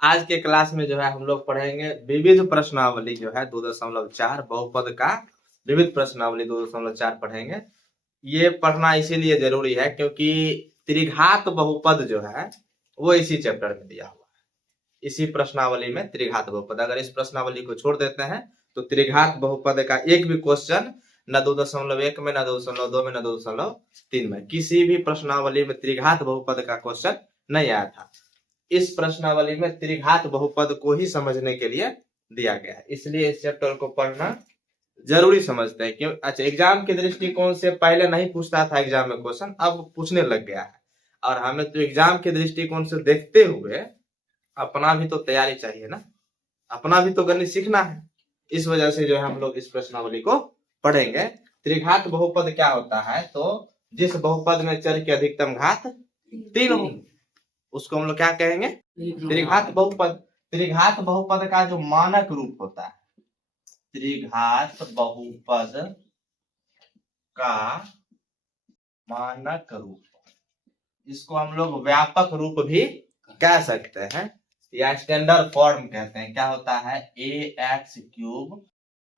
आज के क्लास में जो है हम लोग पढ़ेंगे विविध प्रश्नावली जो है 2.4 बहुपद का विविध प्रश्नावली 2.4 पढ़ेंगे। ये पढ़ना इसीलिए जरूरी है क्योंकि त्रिघात बहुपद जो है वो इसी चैप्टर में दिया हुआ है। इसी प्रश्नावली में त्रिघात बहुपद, अगर इस प्रश्नावली को छोड़ देते हैं तो त्रिघात बहुपद का एक भी क्वेश्चन न 2.1 में, न 2.2 में, न 2.3 में, किसी भी प्रश्नावली में त्रिघात बहुपद का क्वेश्चन नहीं आया था। इस प्रश्नावली में त्रिघात बहुपद को ही समझने के लिए दिया गया है, इसलिए इस चैप्टर को पढ़ना जरूरी समझते हैं। क्यों? अच्छा, एग्जाम के दृष्टिकोण से पहले नहीं पूछता था एग्जाम में क्वेश्चन, अब पूछने लग गया है। और हमें तो एग्जाम के दृष्टिकोण से देखते हुए अपना भी तो तैयारी चाहिए ना, अपना भी तो गणित सीखना है। इस वजह से जो है हम लोग इस प्रश्नावली को पढ़ेंगे। त्रिघात बहुपद क्या होता है? तो जिस बहुपद में चर की अधिकतम घात 3 हो उसको हम लोग क्या कहेंगे? त्रिघात बहुपद। त्रिघात बहुपद का जो मानक रूप होता है, त्रिघात बहुपद का मानक रूप, इसको हम लोग व्यापक रूप भी कह सकते हैं या स्टैंडर्ड फॉर्म कहते हैं। क्या होता है? ax³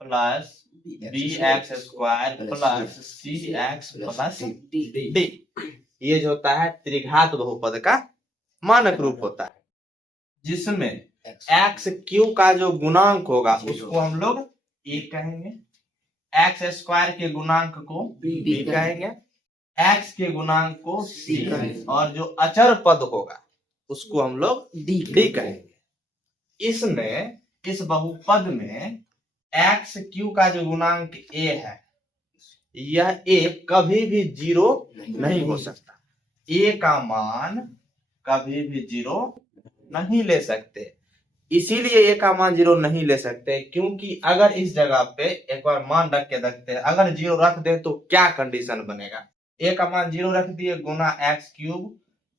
plus bx² plus cx plus d। ये जो होता है त्रिघात बहुपद का मानक रूप होता है, जिसमें x³ का जो गुणांक होगा उसको हम लोग a कहेंगे, x² के गुणांक को b कहेंगे, x के गुणांक को c कहेंगे, और जो अचर पद होगा उसको हम लोग d कहेंगे। इसमें इस बहुपद में x³ का जो गुणांक a है, यह a कभी भी 0 नहीं हो सकता। a का मान कभी भी 0 नहीं ले सकते। इसीलिए a का मान 0 नहीं ले सकते क्योंकि अगर इस जगह पे एक बार मान रख के देखते हैं, अगर 0 रख दे तो क्या कंडीशन बनेगा? a का मान 0 रख दिए, गुना x³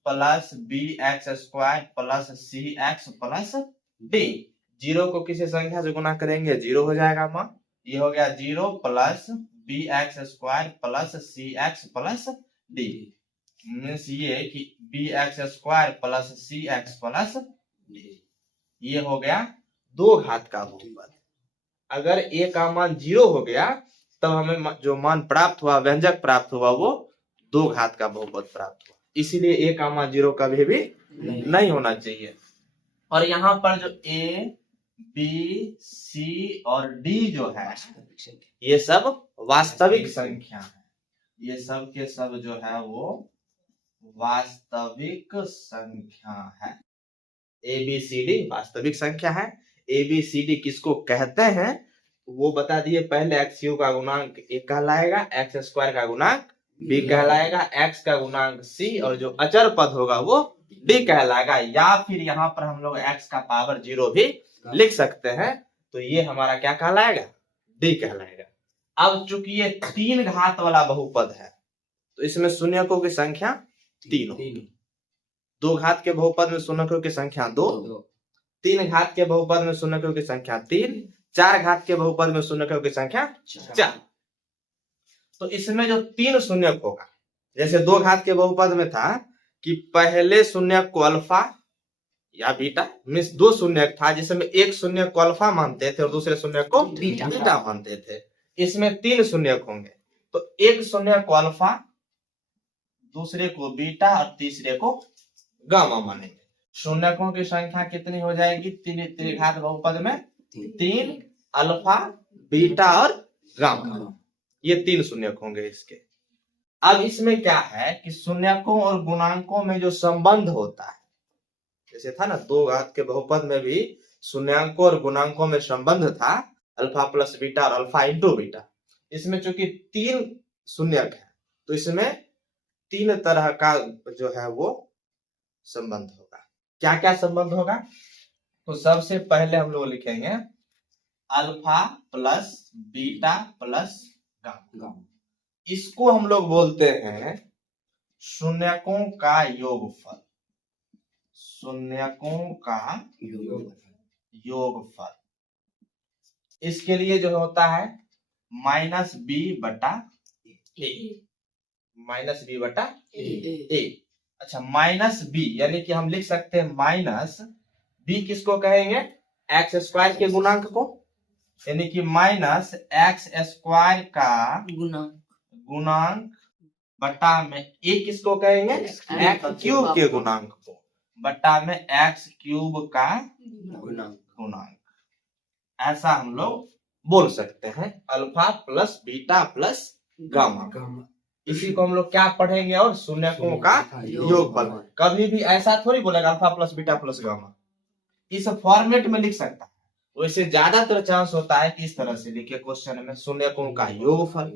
plus bx² plus cx plus d। 0 को किसी संख्या से गुना करेंगे 0 हो जाएगा मान। ये हो गया 0 plus bx² plus cx plus d। Means ये कि bx² plus cx plus d, ये हो गया 2 घात का बहुपद। अगर a का मान 0 हो गया तब हमें जो मान प्राप्त हुआ, व्यंजक प्राप्त हुआ, वो 2 घात का बहुपद प्राप्त हुआ। इसीलिए a का मान 0 कभी भी नहीं होना चाहिए। और यहाँ पर जो a, b, c और d जो है ये सब वास्तविक संख्या है। ये सब के सब जो है वो वास्तविक संख्या है। a b c d वास्तविक संख्या है। a b c d किसको कहते हैं वो बता दिए पहले। x³ का गुणांक a कहलाएगा, x² का गुणांक b कहलाएगा, x का गुणांक c और जो अचर पद होगा वो d कहलाएगा। या फिर यहाँ पर हम लोग x का पावर 0 भी लिख सकते हैं, तो ये हमारा क्या कहलाएगा? d कहलाएगा। अब चूंकि ये 3 घात वाला बहुपद है तो इसमें शून्यकों की संख्या 3 हो। 2 घात के बहुपद में शून्यकों की संख्या 2, 3 घात के बहुपद में शून्यकों की संख्या 3, 4 घात के बहुपद में शून्यकों की संख्या 4। तो इसमें जो 3 शून्यक होगा, जैसे 2 घात के बहुपद में था कि पहले शून्यक को अल्फा या बीटा, मीन्स 2 शून्यक था जिसमें एक शून्यक को अल्फा मानते थे और दूसरे शून्यक को बीटा मानते थे। इसमें 3 शून्यक होंगे, तो एक शून्यक को अल्फा, दूसरे को बीटा और तीसरे को गामा मानेंगे। शून्यकों की संख्या कितनी हो जाएगी त्रिघात बहुपद में? 3 अल्फा, बीटा और गामा, ये 3 शून्यक होंगे इसके। अब इसमें क्या है कि शून्यकों और गुणांकों में जो संबंध होता है, जैसे था ना 2 घात के बहुपद में भी शून्यकों और गुणांकों में संबंध था, अल्फा प्लस बीटा और अल्फा इंटू बीटा। इसमें चूंकि 3 शून्यक है तो इसमें 3 तरह का जो है वो संबंध होगा। क्या क्या संबंध होगा? तो सबसे पहले हम लोग लिखेंगे alpha plus beta plus gamma. इसको हम लोग बोलते हैं शून्यकों का योगफल। शून्यकों का योगफल। इसके लिए जो होता है माइनस b बटा a। अच्छा, माइनस b यानी कि हम लिख सकते हैं माइनस बी किसको कहेंगे, एक्स स्क्वायर के गुणांक को, यानी कि माइनस एक्स स्क्वायर का गुणांक बटा में ए किसको कहेंगे, एक्स क्यूब के गुणांक को, बटा में एक्स क्यूब का गुणांक। ऐसा हम लोग बोल सकते हैं, alpha plus beta plus gamma. इसी को हम लोग क्या पढ़ेंगे, और शून्यकों का योगफल। कभी भी ऐसा थोड़ी बोलेगा alpha plus beta plus gamma, इस फॉर्मेट में लिख सकता है। वैसे ज्यादातर चांस होता है कि इस तरह से लिखे क्वेश्चन में, शून्यकों का योगफल।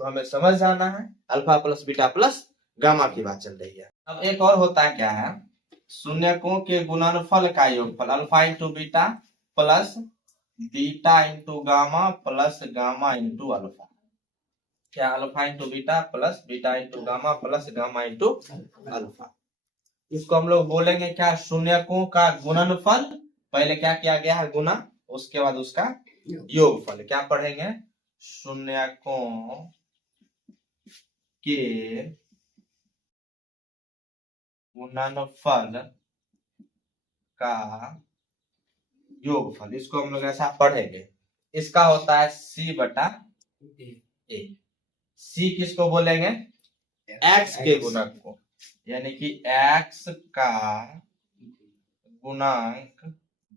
तो हमें समझ जाना है alpha plus beta plus gamma की बात चल रही है। अब एक और होता है, क्या है, शून्यकों के गुणनफल का योगफल, alpha into beta plus beta into gamma plus gamma into alpha. क्या, alpha into beta plus beta into gamma plus gamma into alpha. इसको हम लोग बोलेंगे क्या, शून्यकों का गुणनफल। पहले क्या किया गया है, गुना, उसके बाद उसका योगफल। क्या पढ़ेंगे, शून्यकों के गुणनफल का योगफल, इसको हम लोग ऐसा पढ़ेंगे। इसका होता है सी बटा ए। सी किसको बोलेंगे, एक्स के गुणक को, यानी कि एक्स का गुणांक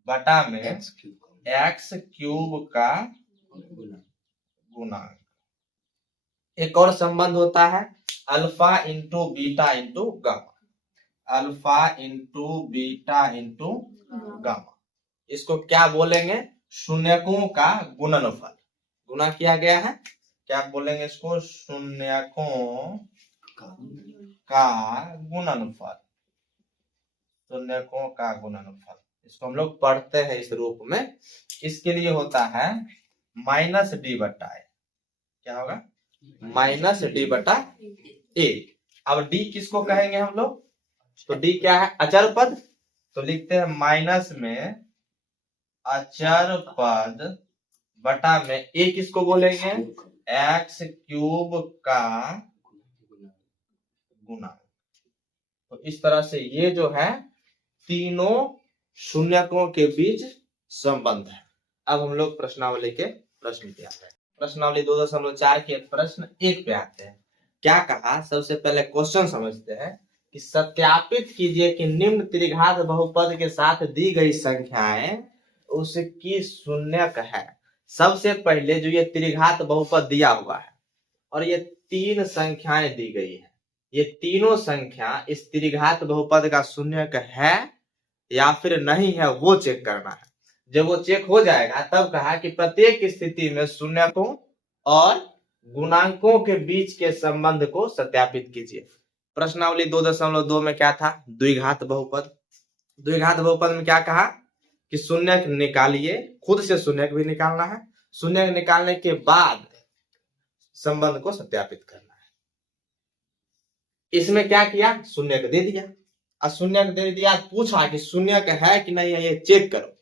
बटा में एक्स क्यूब का गुणांक। एक और संबंध होता है alpha into beta into gamma, alpha into beta into gamma. इसको क्या बोलेंगे, शून्यकों का गुणनफल। गुना किया गया है, क्या बोलेंगे इसको, शून्यकों का गुणनफल, शून्यकों का गुणनफल। इसको हम लोग पढ़ते हैं इस रूप में। इसके लिए होता है माइनस डी बटा ए। क्या होगा, माइनस डी बटा ए। अब डी किसको कहेंगे हम लोग, तो डी क्या है, अचर पद। तो लिखते हैं माइनस में अचर पद बटा में ए किसको बोलेंगे, एक्स क्यूब का गुणा। तो इस तरह से ये जो है तीनों शून्यकों के बीच संबंध है। अब हम लोग प्रश्नावली के प्रश्न पे आते हैं। प्रश्नावली 2.4 के प्रश्न 1 पे आते हैं। क्या कहा, सबसे पहले क्वेश्चन समझते हैं कि सत्यापित कीजिए कि निम्न त्रिघात बहुपद के साथ दी गई संख्याएं उसकी शून्यक है। सबसे पहले जो ये त्रिघात बहुपद दिया हुआ है और ये 3 संख्याएं दी गई है, ये तीनों संख्या इस त्रिघात बहुपद का शून्यक है या फिर नहीं है, वो चेक करना है। जब वो चेक हो जाएगा तब कहा कि प्रत्येक स्थिति में शून्यकों और गुणांकों के बीच के संबंध को सत्यापित कीजिए। प्रश्नावली 2.2 में क्या था, द्विघात बहुपद। द्विघात बहुपद में क्या कहा कि शून्यक निकालिए, खुद से शून्यक भी निकालना है, शून्यक निकालने के बाद संबंध को सत्यापित करना है। इसमें क्या किया, शून्यक दे दिया, शून्यक दे दिया, पूछा कि शून्यक है कि नहीं है, ये चेक करो।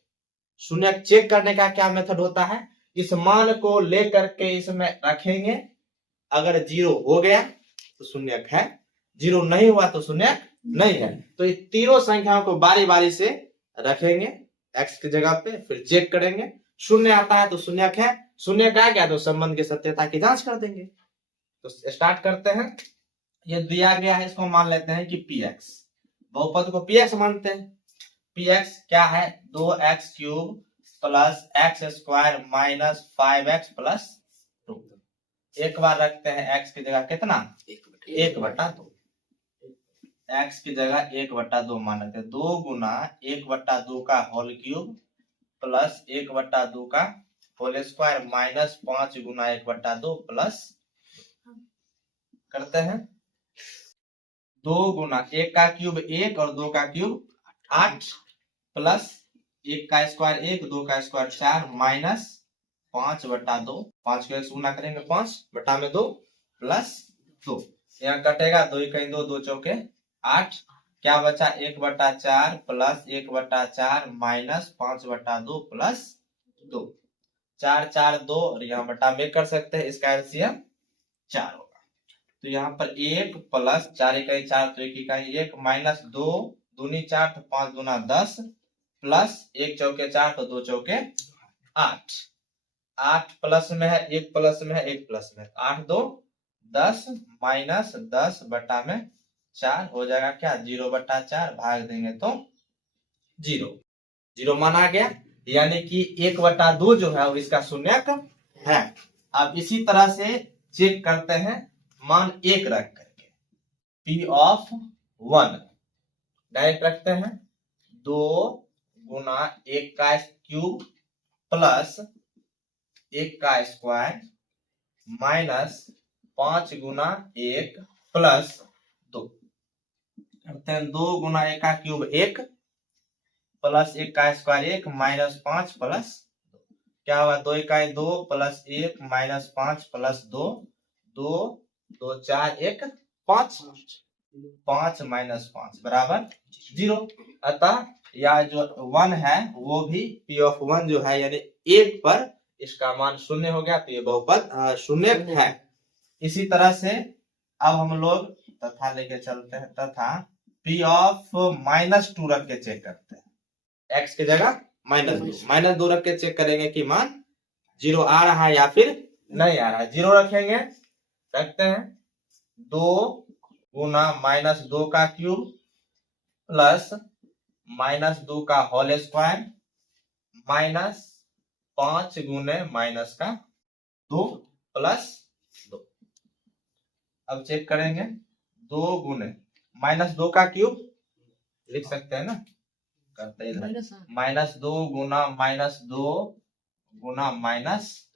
शून्यक चेक करने का क्या मेथड होता है, इस मान को लेकर के इसमें रखेंगे, अगर 0 हो गया तो शून्यक है, 0 नहीं हुआ तो शून्यक नहीं है। तो ये तीनों संख्याओं को बारी बारी से रखेंगे x की जगह पे, फिर चेक करेंगे, शून्य आता है तो शून्यक है, शून्य आ गया तो संबंध की सत्यता की जांच कर देंगे। तो स्टार्ट करते हैं। ये दिया गया है, इसको मान लेते हैं कि px, बहुपद को px मानते हैं। px क्या है, 2x cube plus x square minus 5x plus 2। एक बार रखते हैं x की जगह कितना, 1/2। x की जगह 1/2 मान लेते हैं। 2 गुना 1/2 का होल क्यूब प्लस 1/2 का होल स्क्वायर माइनस 5 गुना 1/2 प्लस करते हैं। 2 गुना 1 का क्यूब 1 और 2 का क्यूब 8 प्लस 1 का स्क्वायर 1, 2 का स्क्वायर 4 माइनस 5/2। 5 को 1 से गुना करेंगे 5 बटा में 2 प्लस 2। यहाँ कटेगा 2 कहीं 2, 2 चौके 8। क्या बचा, 1/4 प्लस 1/4 माइनस 5/2 प्लस 2। 4 4 2 और यहाँ बटा में कर सकते हैं, इसका एलसीएम 4 होगा। तो यहाँ पर 1 प्लस 4 इकाई 4 तो 1 इकाई 1 माइनस 2 दूनी 4 तो 5 दूना 10 प्लस 1 चौके 4 तो 2 चौके 8, 8 प्लस में है 1 प्लस में है 1 प्लस में, 8 2 10 माइनस 10 बटा में 4 हो जाएगा क्या 0/4, भाग देंगे तो 0, 0 मान आ गया, यानी कि 1/2 जो है वो इसका शून्यक है। अब इसी तरह से चेक करते हैं मान 1 रख करके, P ऑफ 1 डायरेक्ट रखते हैं, 2 गुना 1 का क्यूब प्लस 1 का स्क्वायर माइनस 5 गुना 1 प्लस 2 करते हैं, 2 गुना 1 का क्यूब 1 प्लस 1 का स्क्वायर 1 माइनस 5 प्लस 2, क्या हुआ 2 का 2 प्लस 1 माइनस 5 प्लस 2, 2 2 4 1 5, 5 माइनस 5 बराबर 0। अतः यह जो 1 है वो भी P ऑफ 1 जो है यानी 1 पर इसका मान शून्य हो गया, तो ये बहुपद शून्य है। इसी तरह से अब हम लोग तथा लेके चलते हैं, तथा P ऑफ -2 रख के चेक करते हैं, x की जगह -2 रख के चेक करेंगे कि मान 0 आ रहा है या फिर नहीं आ रहा है। 0 रखेंगे, रखते हैं, 2 गुना -2 का क्यूब प्लस -2 का होल स्क्वायर माइनस 5 गुने माइनस का 2 प्लस 2। अब चेक करेंगे, 2 गुने -2 का क्यूब लिख सकते हैं ना, करते हैं -2 गुना -2 गुना माइनस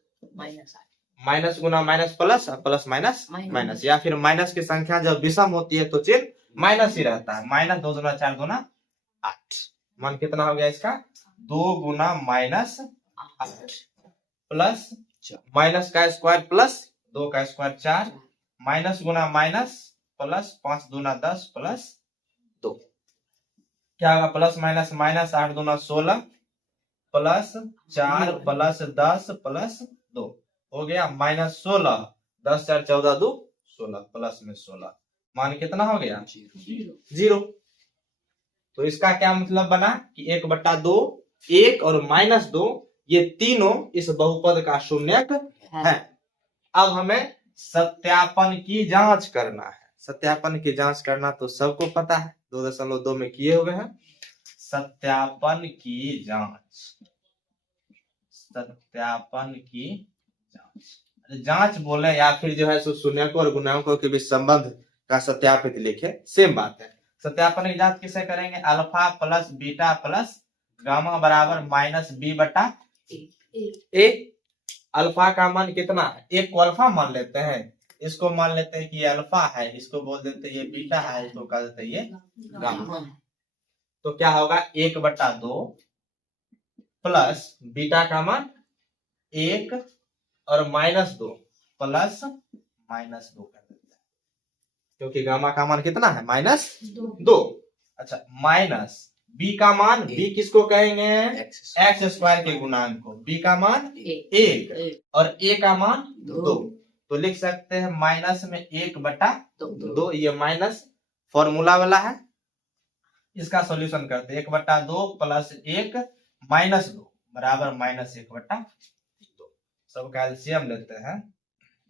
गुना minus plus plus minus minus, या फिर माइनस की संख्या जब विषम होती है तो चिन्ह माइनस ही रहता है। -2 दूना 4 दूना 8, मान कितना हो गया इसका 2 गुना -8 प्लस माइनस का स्क्वायर प्लस 2 का स्क्वायर 4 माइनस गुना माइनस प्लस 5 दूना 10 प्लस 2, क्या होगा प्लस माइनस माइनस 8 दूना 16 प्लस 4 प्लस 10 प्लस 2 हो गया -16, 10 4 14 2 16 प्लस में 16, मान कितना हो गया 0। तो इसका क्या मतलब बना कि 1/2 1 और -2 ये तीनों इस बहुपद का शून्यक है। अब हमें सत्यापन की जांच करना है। सत्यापन की जांच करना तो सबको पता है, 2.2 में किए हुए हैं। सत्यापन की जांच, सत्यापन की जांच, जांच बोले या फिर जो है सो शून्यकों और गुणांकों के बीच संबंध का सत्यापित लिखे, सेम बात है। सत्यापन की जांच किसे करेंगे, alpha plus beta plus gamma बराबर -b/a। अल्फा का मान कितना है, एक को अल्फा मान लेते हैं, इसको मान लेते हैं कि ये अल्फा है, इसको बोल देते हैं ये बीटा है, इसको कह देते हैं ये गामा। तो क्या होगा 1/2 प्लस बीटा का मान 1 और -2 प्लस -2 कर देते हैं, क्योंकि गामा का मान कितना है -2। अच्छा, माइनस बी का मान, बी किसको कहेंगे एक्स स्क्वायर के गुणांक को, बी का मान 1 और ए का मान 2, तो लिख सकते हैं माइनस में 1/2, ये माइनस फॉर्मूला वाला है। इसका सॉल्यूशन करते हैं, 1/2 प्लस 1 -2 बराबर -1/2। सब का एलसीएम लेते हैं,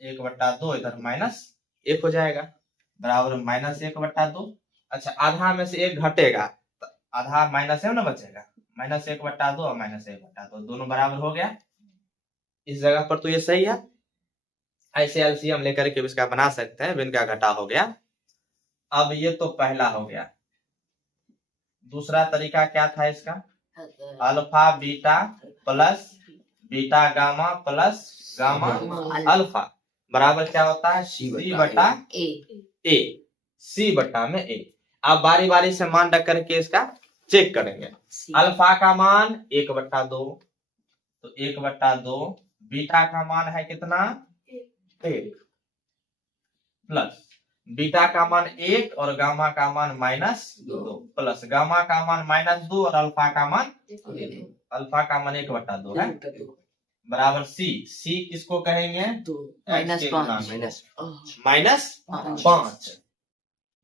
1/2 इधर -1 हो जाएगा बराबर -1/2। अच्छा, आधा में से 1 घटेगा तो आधा माइनस ना बचेगा, -1/2 और -1/2 दोनों बराबर हो गया। इस जगह पर तो ये सही है, ऐसे एलसीएम लेकर के इसका बना सकते हैं, इनका घटा हो गया। अब ये तो पहला हो गया। दूसरा तरीका क्या था इसका, alpha beta plus beta gamma plus gamma alpha बराबर क्या होता है C/A, C/A। अब बारी बारी से मान रख करके इसका चेक करेंगे। अल्फा का मान 1/2, तो 1/2, बीटा का मान है कितना 1 प्लस बीटा का मान 1 और गामा का मान -2 प्लस गामा का मान -2 और अल्फा का मान 1/2 है बराबर C। C किसको कहेंगे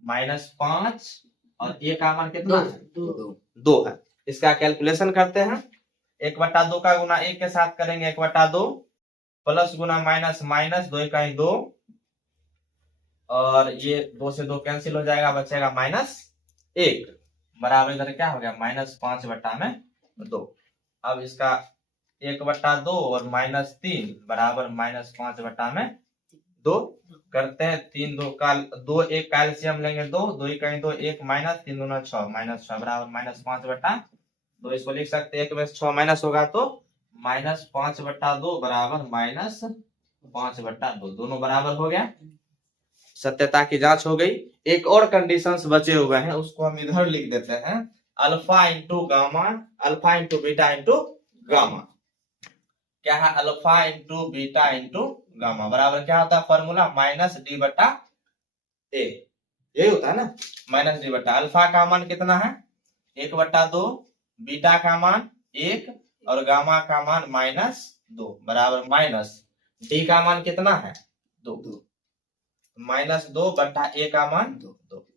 -5 और ए का मान कितना 2 है, इसका कैलकुलेशन करते हैं। 1/2 का गुना 1 के साथ करेंगे 1/2 प्लस गुना माइनस माइनस 2 इकाई 2 और ये 2 से 2 कैंसिल हो जाएगा, बचेगा -1 बराबर इधर क्या हो गया -5/2। अब इसका 1/2 और -3 बराबर -5/2 करते हैं। 3 2 का 2 1 कैल्शियम लेंगे 2 2 इकाई 2 1 माइनस 3 दूना 6 -6 बराबर -5/2। इसको लिख सकते हैं 1 में 6 माइनस होगा तो -5/2 बराबर -5/2 दोनों बराबर हो गया। सत्यता की जांच हो गई। एक और कंडीशंस बचे हुए हैं, उसको हम इधर लिख देते हैं। Alpha into gamma, alpha into beta into gamma क्या है, alpha into beta into gamma बराबर क्या होता है फॉर्मूला -d/a। यही होता है ना, -d/। अल्फा का मान कितना है 1/2, बीटा का मान 1 और गामा का मान -2 बराबर माइनस डी का मान कितना है 2, -2/a का मान 2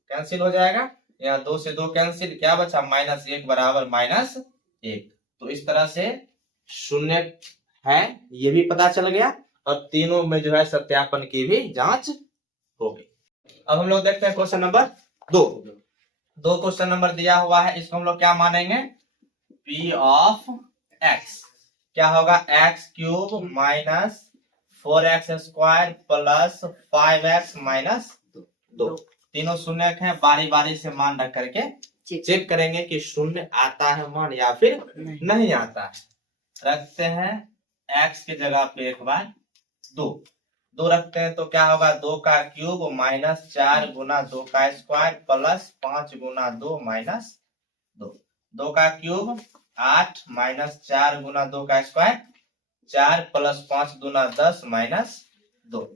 कैंसिल हो जाएगा। यहाँ 2 से 2 कैंसिल, क्या बचा -1 बराबर -1। तो इस तरह से शून्य है ये भी पता चल गया और तीनों में जो है सत्यापन की भी जांच होगी। अब हम लोग देखते हैं क्वेश्चन नंबर 2 क्वेश्चन नंबर दिया हुआ है, इसको हम लोग क्या मानेंगे P ऑफ x क्या होगा x³ minus 4x² plus 5x minus 2। तीनों शून्य हैं, बारी बारी से मान रख करके चेक करेंगे कि शून्य आता है मान या फिर नहीं आता है। रखते हैं x की जगह पे एक बार 2 रखते हैं तो क्या होगा 2 का क्यूब माइनस 4 गुना 2 का स्क्वायर प्लस 5 गुना 2 माइनस 2। 2 का क्यूब 8 माइनस 4 गुना 2 का स्क्वायर 4 प्लस 5 गुना 10 माइनस 2।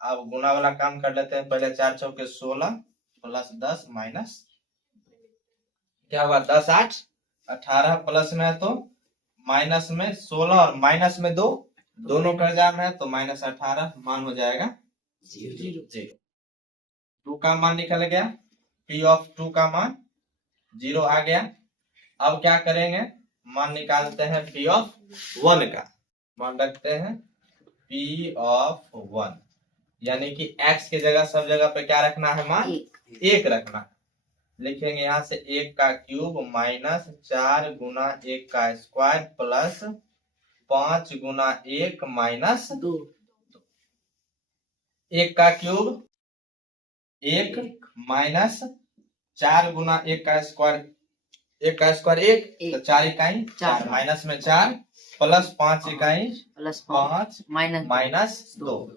अब गुना वाला काम कर लेते हैं, पहले 4 चौके 16 प्लस 10 माइनस क्या होगा 10 8 18 प्लस में है तो माइनस में 16 और माइनस में 2 दोनों कर जाना है तो -18 मान हो जाएगा 0। 2 का मान निकल गया, P ऑफ 2 का मान 0 आ गया। अब क्या करेंगे मान निकालते हैं P ऑफ 1 का, मान रखते हैं P ऑफ 1 यानी कि x की जगह सब जगह पे क्या रखना है मान 1 रखना है। लिखेंगे यहाँ से 1 का क्यूब माइनस 4 गुना 1 का स्क्वायर प्लस 5 गुना 1 माइनस 2। 1 का क्यूब 1 माइनस 4 गुना 1 का स्क्वायर 1 का स्क्वायर 1 तो 4 इकाई 4 माइनस में 4 प्लस 5 इकाई प्लस 5 माइनस 2।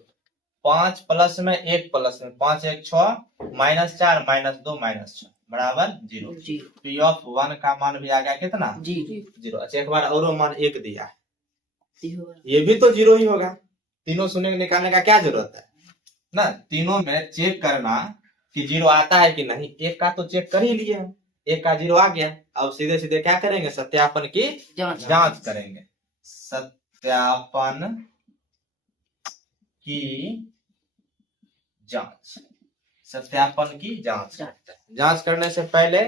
5 प्लस में 1 प्लस में 5 1 6 माइनस 4 माइनस 2 माइनस 6 बराबर 0। P ऑफ 1 का मान भी आ गया कितना 0। अच्छा एक बार और मान 1 दिया है, ये भी तो 0 ही होगा। तीनों शून्य निकालने का क्या जरूरत है ना, तीनों में चेक करना कि 0 आता है कि नहीं। एक का तो चेक कर ही लिए हैं, 1 का 0 आ गया। अब सीधे सीधे क्या करेंगे सत्यापन की जांच करेंगे। सत्यापन की जांच, सत्यापन की जांच करने से पहले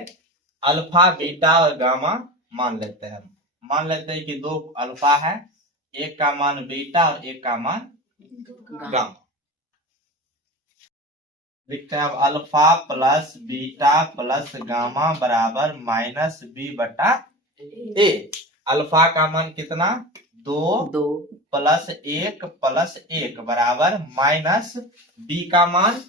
अल्फा बीटा और गामा मान लेते हैं। मान लेते हैं कि 2 अल्फा है, 1 का मान बीटा और 1 का मान गामा। लिखते हैं अब alpha plus beta plus gamma बराबर -b/a। अल्फा का मान कितना 2 प्लस 1 प्लस 1 बराबर माइनस b का मान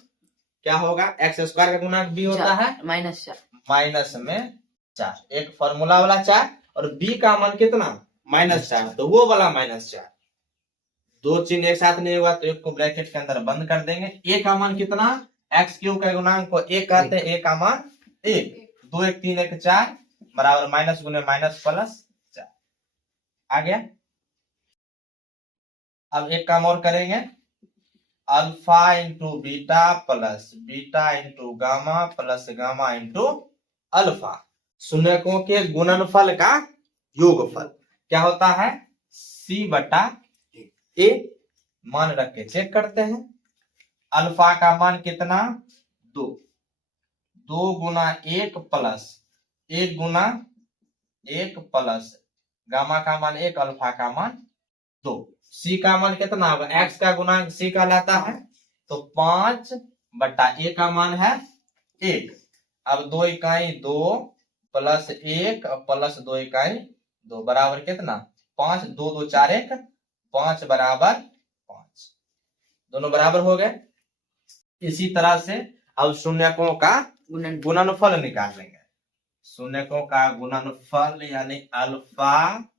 क्या होगा x² का गुना b होता है -4 माइनस में 4 एक फॉर्मूला वाला 4 और b का मान कितना -4 तो वो वाला -4। 2 चिन्ह एक साथ नहीं होगा तो एक को ब्रैकेट के अंदर बंद कर देंगे। a का मान कितना x³ के गुणांक को 1 कहते हैं, a का मान 1 2 1 3 1 4 बराबर माइनस गुने माइनस प्लस 4 आ गया। अब एक काम और करेंगे, alpha into beta plus beta into gamma plus gamma into alpha शून्यकों के गुणनफल का योगफल क्या होता है c/a। मान रख के चेक करते हैं। अल्फा का मान कितना 2 गुना 1 प्लस 1 गुना 1 प्लस गामा का मान 1, अल्फा का मान 2। सी का मान कितना होगा, एक्स का गुणांक सी कहलाता है, तो 5/a का मान है 1। अब 2 इकाई 2 प्लस 1 प्लस 2 इकाई 2 बराबर कितना 5। 2 2 4 1 5 बराबर 5, दोनों बराबर हो गए। इसी तरह से अब शून्यकों का गुणनफल निकाल लेंगे। शून्यकों का गुणनफल यानी alpha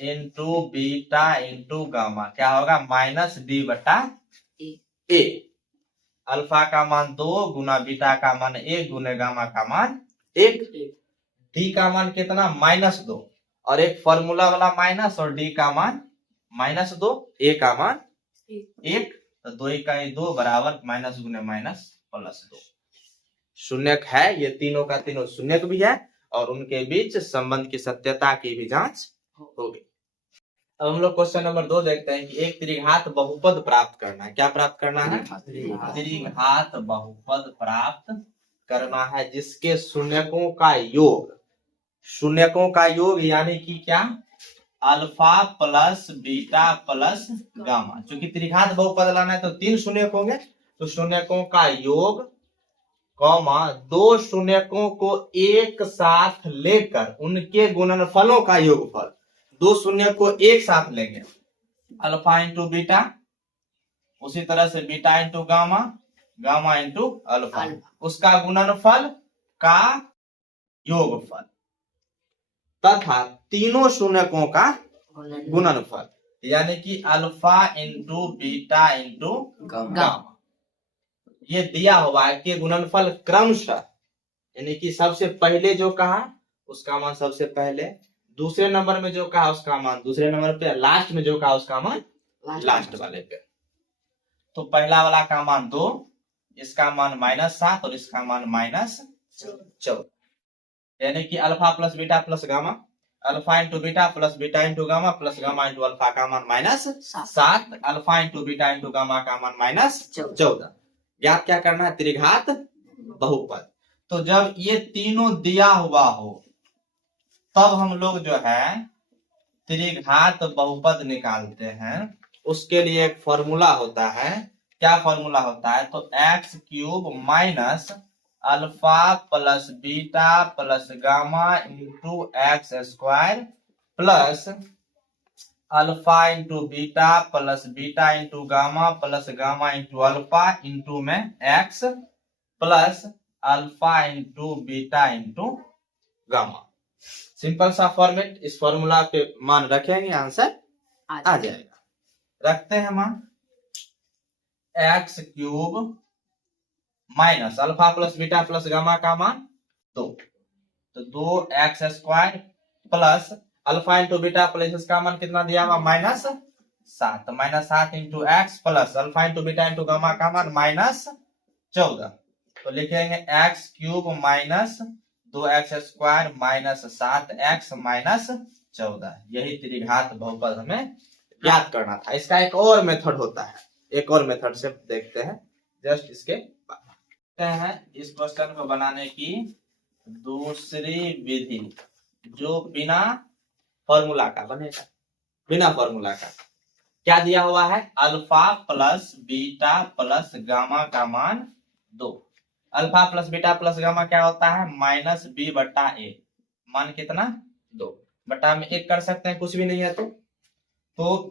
into beta into gamma क्या होगा, -d/a। अल्फा का मान 2 गुना बीटा का मान 1 गुने गामा का मान 1। डी का मान कितना -2, और एक फॉर्मूला वाला माइनस, और डी का मान -2, ए का मान 1, तो 2 इकाई 2 बराबर माइनस गुने माइनस प्लस 2। शून्यक है, ये तीनों का तीनों शून्यक भी है, और उनके बीच संबंध की सत्यता की भी जांच होगी। अब हम लोग क्वेश्चन नंबर 2 देखते हैं कि एक त्रिघात बहुपद प्राप्त करना है। क्या प्राप्त करना है, त्रिघात बहुपद प्राप्त करना है, जिसके शून्यकों का योग, शून्यकों का योग यानी कि क्या, alpha plus beta plus gamma. चूंकि त्रिघात बहुपद लाना है तो 3 शून्यक होंगे, तो शून्यकों का योग कॉमा 2 शून्यकों को एक साथ लेकर उनके गुणनफलों का योगफल। 2 शून्य को एक साथ लेंगे, अल्फा इंटू बीटा, उसी तरह से beta into gamma, gamma into alpha, उसका गुणनफल का योगफल तथा तीनों शून्यकों का गुणनफल, यानी कि alpha into beta into gamma. ये दिया हुआ है कि गुणनफल क्रमशः, यानी कि सबसे पहले जो कहा उसका मान सबसे पहले, दूसरे नंबर में जो कहा उसका मान दूसरे नंबर पे, लास्ट में जो कहा उसका मान लास्ट वाले पे। तो पहला वाला का मान 2, इसका मान -7 और इसका मान -14, यानी कि alpha plus beta plus gamma, alpha into beta plus beta into gamma plus gamma into alpha का मान -7, alpha into beta into gamma का मान -14। ज्ञात क्या करना है, त्रिघात बहुपद। तो जब ये तीनों दिया हुआ हो तब हम लोग जो है त्रिघात बहुपद निकालते हैं। उसके लिए एक फॉर्मूला होता है, क्या फॉर्मूला होता है, तो x³ minus alpha plus beta plus gamma into x² plus alpha into beta plus beta into gamma plus gamma into alpha into में x plus alpha into beta into gamma. Simple सा format, इस formula पे मान रखेंगे, answer आ जाएगा। रखते हैं मान x³ minus alpha plus beta plus gamma का मान 2, तो 2x² plus alpha into beta plus इसका मान कितना दिया हुआ -7, -7 into x plus alpha into beta into gamma का मान -14। तो लिखेंगे x³ minus 2x² minus 7x minus 14। यही त्रिघात बहुपद हमें याद करना था। इसका एक और मेथड होता है, एक और मेथड से देखते हैं जस्ट इसके बाद। इस क्वेश्चन को बनाने की दूसरी विधि जो बिना फॉर्मूला का बनेगा, बिना फॉर्मूला का। क्या दिया हुआ है, alpha plus beta plus gamma का मान 2। Alpha plus beta plus gamma क्या होता है, -b/a, मान कितना 2, बटा में 1 कर सकते हैं, कुछ भी नहीं है तो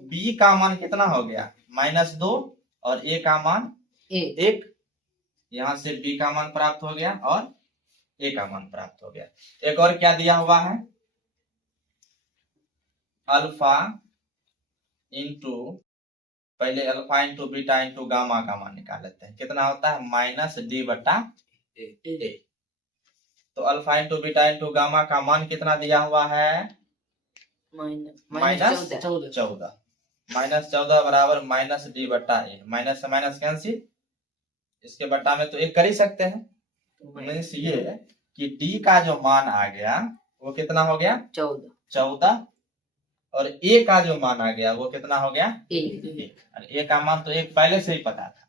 b का मान कितना हो गया -2 और a का मान 1, यहां से b का मान प्राप्त हो गया और a का मान प्राप्त हो गया। एक और क्या दिया हुआ है, अल्फा इंटू, पहले alpha into beta into gamma का मान निकाल लेते हैं, कितना होता है -d/a। तो alpha into beta into gamma का मान कितना दिया हुआ है -14, -14 बराबर -d/a, माइनस से माइनस कैंसिल, इसके बटा में तो 1 कर ही सकते हैं। तो मीन्स ये कि d का जो मान आ गया वो कितना हो गया 14, और a का जो मान आ गया वो कितना हो गया 1। a का मान तो 1 पहले से ही पता था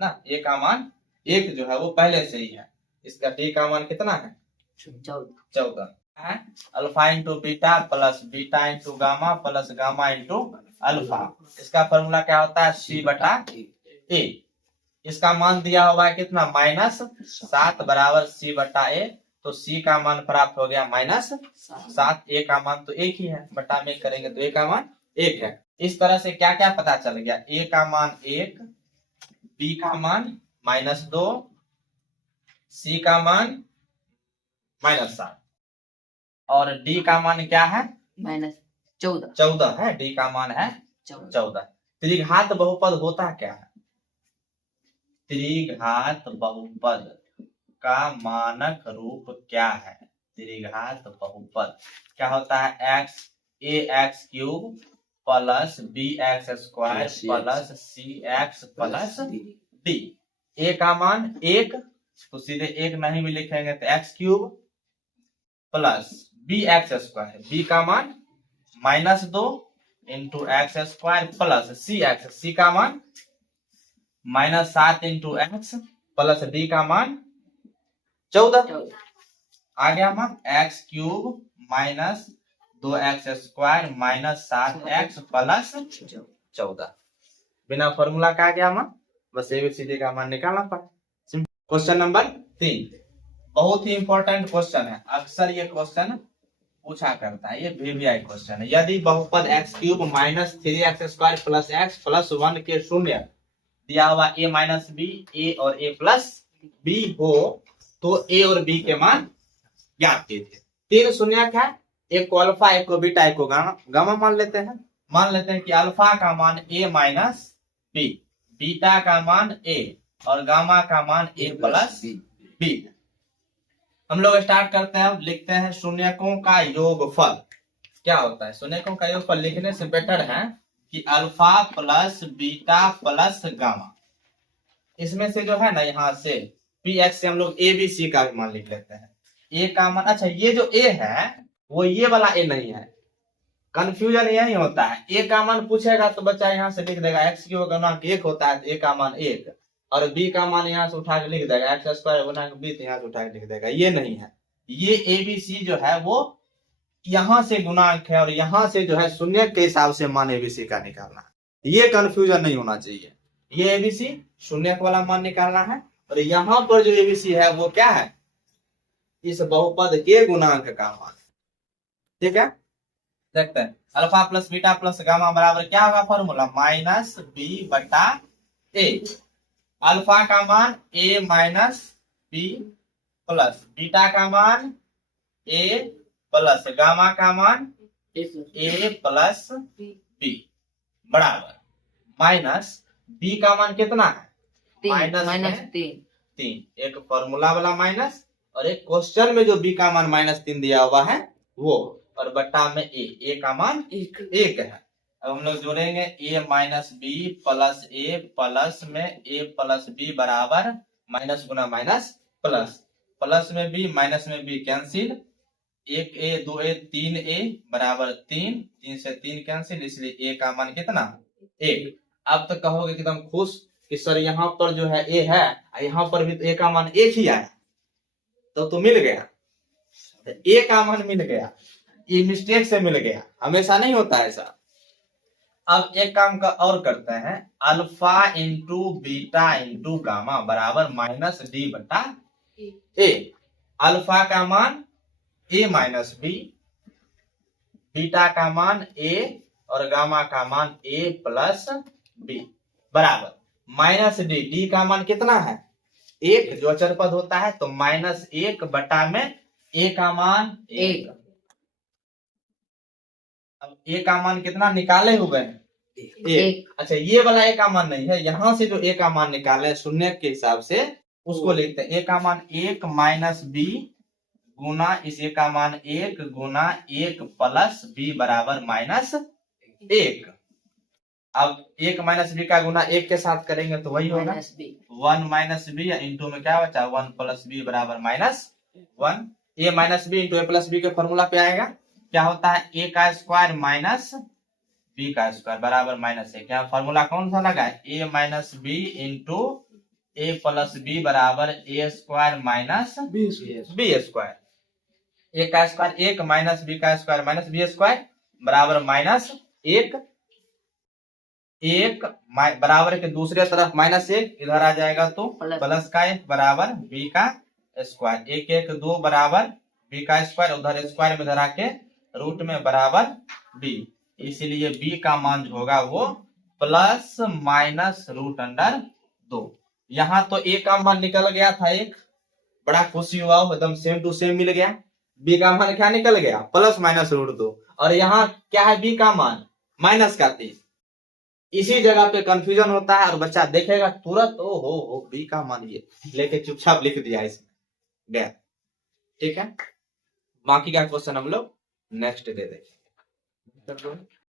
ना, a का मान 1 जो है वो पहले से ही है। इसका d का मान कितना है 14। है alpha into beta plus beta into gamma plus gamma into alpha. इसका फॉर्मूला क्या होता है? सी बटा ए। इसका मान दिया हुआ है कितना? -7 बराबर सी बटा ए। तो सी का मान प्राप्त हो गया -7। ए का मान तो एक ही है, बटा में करेंगे तो ए का मान 1 है। इस तरह से क्या क्या पता चल गया? ए का मान 1, बी का मान -2, सी का मान -7 और डी का मान क्या है? -14 है। डी का मान है 14। त्रिघात बहुपद होता क्या है? त्रिघात बहुपद का मानक रूप क्या है? त्रिघात बहुपद क्या होता है? ax³ plus bx² plus cx plus d। ए का मान 1 तो सीधे 1 नहीं भी लिखेंगे तो x³ प्लस bx², b का मान -2 इंटू x² प्लस सी का मान -7 इंटू x प्लस डी का मान 14। आ गया मान x³ minus 2x² minus 7x plus 14। बिना फॉर्मूला का आ गया मान, बस एबीसीडी का मान निकालना पड़ा। क्वेश्चन नंबर 3 बहुत ही इंपॉर्टेंट क्वेश्चन है, अक्सर ये क्वेश्चन पूछा करता है, ये वीवीआई क्वेश्चन है। यदि बहुपद x³ minus 3x² plus x plus 1 के शून्य दिया हुआ a माइनस बी, ए और a प्लस बी हो तो a और b के मान ज्ञात कीजिए। 3 शून्य है, एक को अल्फा, एक को बीटा, एक को गामा मान लेते हैं। मान लेते हैं कि अल्फा का मान a माइनस बी, बीटा का मान a और गामा का मान a प्लस बी। हम लोग स्टार्ट करते हैं, लिखते हैं शून्यकों का योगफल। क्या होता है? शून्यकों का योगफल लिखने से बेटर है कि alpha plus beta plus gamma. इसमें से जो है ना, यहाँ से px से हम लोग a b c का मान लिख लेते हैं। a का मान, अच्छा ये जो a है वो ये वाला a नहीं है, कंफ्यूजन यही होता है। a का मान पूछेगा तो बच्चा यहाँ से लिख देगा x³ गुणा 1 होता है तो a का मान 1 और b का मान यहाँ से उठा के लिख देगा x² गुणा b, तो यहाँ से उठा के लिख देगा। ये नहीं है, ये abc जो है वो यहाँ से गुणांक है और यहाँ से जो है शून्य के हिसाब से मान एबीसी का निकालना है। ये कंफ्यूजन नहीं होना चाहिए। ये एबीसी शून्य वाला मान निकालना है और यहाँ पर जो एबीसी है वो क्या है? इस बहुपद के गुणांक का मान। ठीक है, देखते हैं। Alpha plus beta plus gamma बराबर क्या होगा? फॉर्मूला -b बटा a। अल्फा का मान a minus B plus beta का मान a प्लस गामा का मान a प्लस बी बराबर माइनस b का मान कितना है? -3। एक फॉर्मूला वाला माइनस और एक क्वेश्चन में जो b का मान -3 दिया हुआ है वो, और बट्टा में a का मान 1 है। अब हम लोग जोड़ेंगे a minus B plus a plus में a प्लस बी बराबर माइनस गुना माइनस प्लस, प्लस में b माइनस में b cancel, 1a 2a 3a बराबर 3, 3 से 3 कैंसिल, इसलिए a का मान कितना? 1। अब तो कहोगे एकदम खुश कि सर यहाँ पर जो है a है, यहाँ पर भी तो a का मान 1 ही आया, तो मिल गया, तो a का मान मिल गया। ये मिस्टेक से मिल गया, हमेशा नहीं होता ऐसा। अब एक काम का और करते हैं, alpha into beta into gamma बराबर -d बटा a। अल्फा का मान a माइनस बी, बीटा का मान a और गामा का मान a प्लस बी बराबर -d। d का मान कितना है? 1, जो अचर पद होता है तो -1 बटा में a का मान 1। अब a का मान कितना निकाले हुए हैं? 1। अच्छा ये वाला a का मान नहीं है, यहां से जो a का मान निकाले शून्य के हिसाब से उसको लिखते हैं। a का मान 1 माइनस बी गुना इस a का मान 1 गुना 1 प्लस b बराबर -1। अब 1 माइनस बी का गुना 1 के साथ करेंगे तो वही होगा 1 माइनस बी, इंटू में क्या बचा? 1 प्लस बी बराबर -1। a minus B into a plus B के फॉर्मूला पे आएगा, क्या होता है? a का स्क्वायर माइनस b का स्क्वायर बराबर -1। क्या फॉर्मूला कौन सा लगा है? a minus B into a plus B बराबर a square minus B square. A का स्क्वायर 1 माइनस बी का स्क्वायर माइनस बी स्क्वायर बराबर माइनस 1 बराबर के दूसरे तरफ माइनस 1 इधर आ जाएगा तो प्लस का 1 बराबर बी का स्क्वायर 1 1 2 बराबर बी का स्क्वायर उधर स्क्वायर में इधर आके रूट में बराबर बी, इसीलिए बी का मान जो होगा वो प्लस माइनस रूट अंडर 2। यहाँ तो ए का मान निकल गया था एक, बड़ा खुशी हुआ एकदम सेम टू सेम मिल गया। बी का मान क्या निकल गया प्लस माइनस रूट 2, और यहाँ क्या है बी का मान माइनस का 3। इसी जगह पे कंफ्यूजन होता है और बच्चा देखेगा तुरंत ओ हो बी का मान ये लेके चुपचाप लिख दिया इसमें गया। ठीक है, बाकी का क्वेश्चन हम लोग नेक्स्ट दे देंगे।